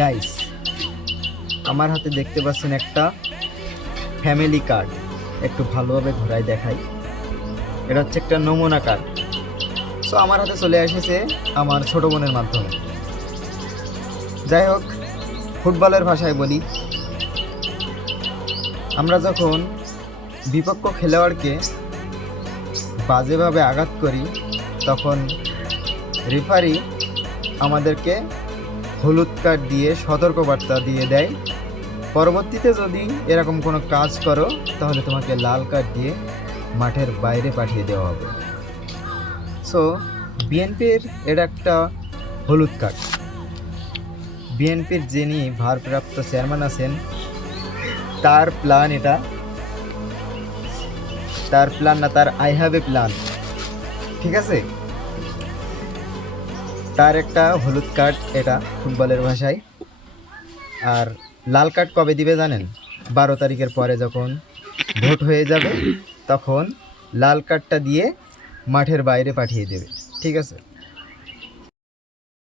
Guys, আমার হাতে দেখতে পাচ্ছেন একটা ফ্যামিলি কার্ড। একটু ভালোভাবে ঘোরায় দেখাই। এটা হচ্ছে একটা নমুনা কার্ড। সো আমার হাতে চলে এসেছে আমার ছোট বোনের মাধ্যমে। যাই হোক, ফুটবলের ভাষায় বলি, আমরা যখন বিপক্ষ খেলোয়াড়কে বাজেভাবে আঘাত করি তখন রেফারি আমাদেরকে হলুদ কার্ড দিয়ে সতর্কবার্তা দিয়ে দেয়, পরবর্তীতে যদি এরকম কোনো কাজ করো তাহলে তোমাকে লাল কার্ড দিয়ে মাঠের বাইরে পাঠিয়ে দেওয়া হবে। সো বিএনপির এটা একটা হলুদ কার্ড। বিএনপির যিনি ভারপ্রাপ্ত চেয়ারম্যান আছেন তার প্ল্যান এটা, তার প্ল্যান না, তার আই হ্যাভ এ প্ল্যান, ঠিক আছে? তার একটা হলুদ কার্ড এটা ফুটবলের ভাষায়। আর লাল কার্ড কবে দিবে জানেন? 12 তারিখের পরে যখন ভোট হয়ে যাবে তখন লাল কার্ডটা দিয়ে মাঠের বাইরে পাঠিয়ে দেবে, ঠিক আছে?